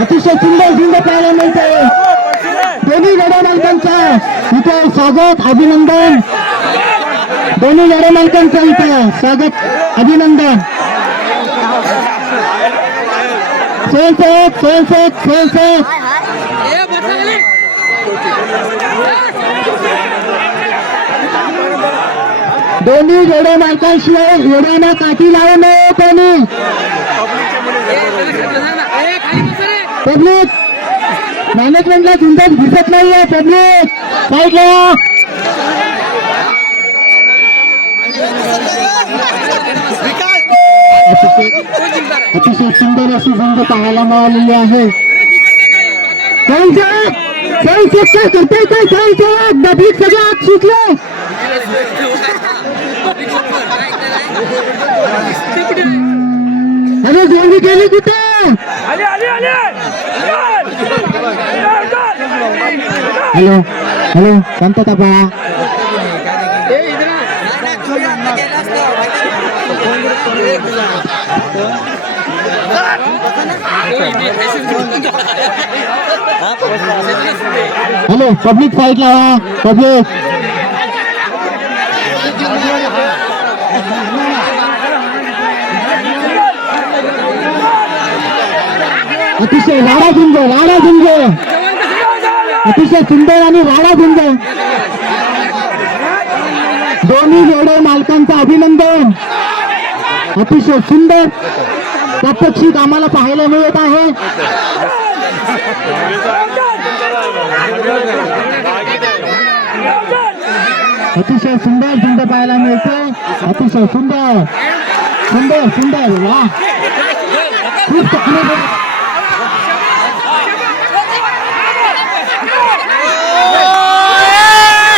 अतिशय सुंदर झुंड पाहायला मिळते. दोन्ही गाड्या मालकांचा इथे स्वागत अभिनंदन. दोन्ही गाड्या मालकांचा इथे स्वागत अभिनंदन. स्वयंसेवक स्वयंसेवक स्वयंसेवक दोन्ही गाड्या मालकांशिवाय एवढ्याना काठी लावू नये. त्यांनी पब्लिक मॅनेजमेंटला झुंजात दिसत नाहीये. पब्लिक साईडला. अतिशय सुंदर अशी झुंज पाहायला मिळालेली आहे. स्वयंसेवक स्वयंसेवक काय करताय? काय स्वयंसेवक पब्लिक सगळं आत सुटलं. अरे जोडी गेली कुठे? हॅलो हॅलो शांतता. हॅलो पब्लिक साईडला. पब्लिक अतिशय वाडा झुंज अतिशय सुंदर आणि वाडा झुंज. दोन्ही जोडे मालकांचं अभिनंदन. अतिशय सुंदर प्रात्यक्षिक आम्हाला पाहायला मिळत आहे. अतिशय सुंदर झुंड पाहायला मिळते. अतिशय सुंदर सुंदर सुंदर. वा खूप